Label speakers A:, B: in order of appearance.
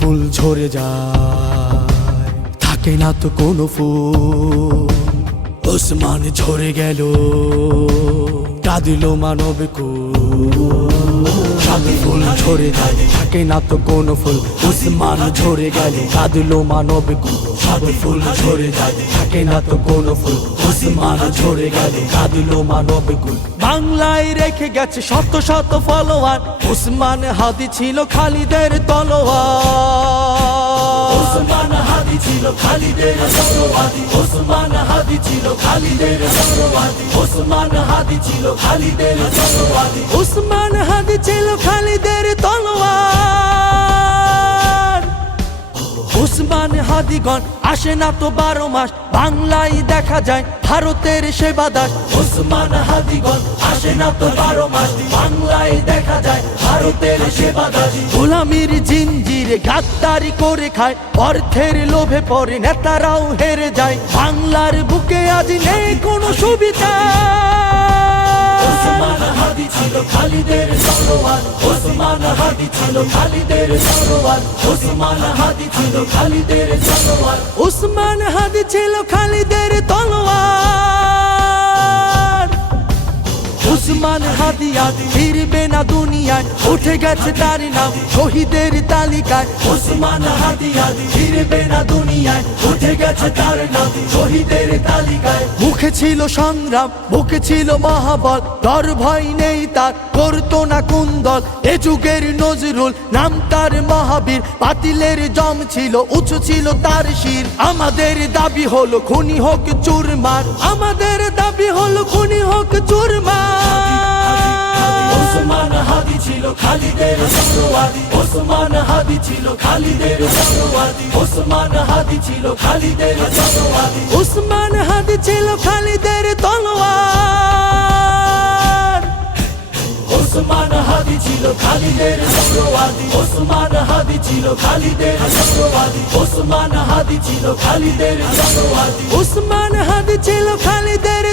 A: ফুল ঝরে যায়। থাকে না তো কোনো ফুল। ওসমান ঝরে গেল। কাঁদিল মানব কুল। ঝরে যায় থাকে না তো কোনো ফুল। ওসমান ঝরে গেল, কাঁদিল মানব সাথে ফুল ঝরে যায় থাকে না তো কোনো ফুল। ওসমান ঝরে গেল, কাঁদিল মানব বাংলায় রেখে গেছে শত শত ফলোয়ার। ওসমান হাদি ছিল খালিদের তলোয়ার।
B: ওসমান হাদি ছিল খালিদের সরোয়াদি ওসমান হাদি ছিল খালিদের সরোয়াদি ওসমান হাদি ছিল খালিদের সরোয়াদি
A: উসমান হাদি ছিল খালিদের উসমান আসে না তো বারো মাস বাংলায় দেখা যায় ভারতের সেবা দাস।
B: ওসমান হাদিগণ আসে না তো বারো মাস বাংলায় দেখা যায় ভারতের সেবা দাসী।
A: গোলামির জিঞ্জির গাদ্দারি করে খায় অর্থের লোভে পড়ে নেতারাও হেরে যায়। বাংলার বুকে আজ নেই কোনো সুবিধা।
B: খালিদের সরোয়ার ওসমান হাদি ছিল খালিদের সরোয়ার ওসমান হাদি ছিল খালিদের সরোয়ার
A: ওসমান হাদি ছিল খালিদের উসমান ফিরবে না দুনিয়ায়। উঠে গেছে তার নাম, শহীদের তালিকায়।
B: ওসমান হাদি ফিরবে না দুনিয়ায়। উঠে গেছে তার নাম, শহীদের তালিকায়।
A: মুখে ছিল সংগ্রাম, বুকে ছিল মহাবল। ডর ভয় নেই তার, করতো না কুন্দল এ যুগের নজরুল, নাম তার মহাবীর। পাতিলের জম ছিল, উঁচু ছিল তার শির। আমাদের দাবি হলো, খুনি হোক চুরমার। আমাদের দাবি হলো, খুনি হোক চুরমার।
B: খালিদের সরোয়াদি ওসমান হাদি ছিল খালিদের সরোয়াদি ওসমান হাদি ছিল খালিদের সরোয়াদি
A: উসমান হাদি ছিল খালিদের তলোয়ার।
B: ওসমান হাদি ছিল খালিদের সরোয়াদি ওসমান হাদি ছিল খালিদের সরোয়াদি ওসমান হাদি ছিল খালিদের সরোয়াদি
A: উসমান হাদি ছিল খালিদের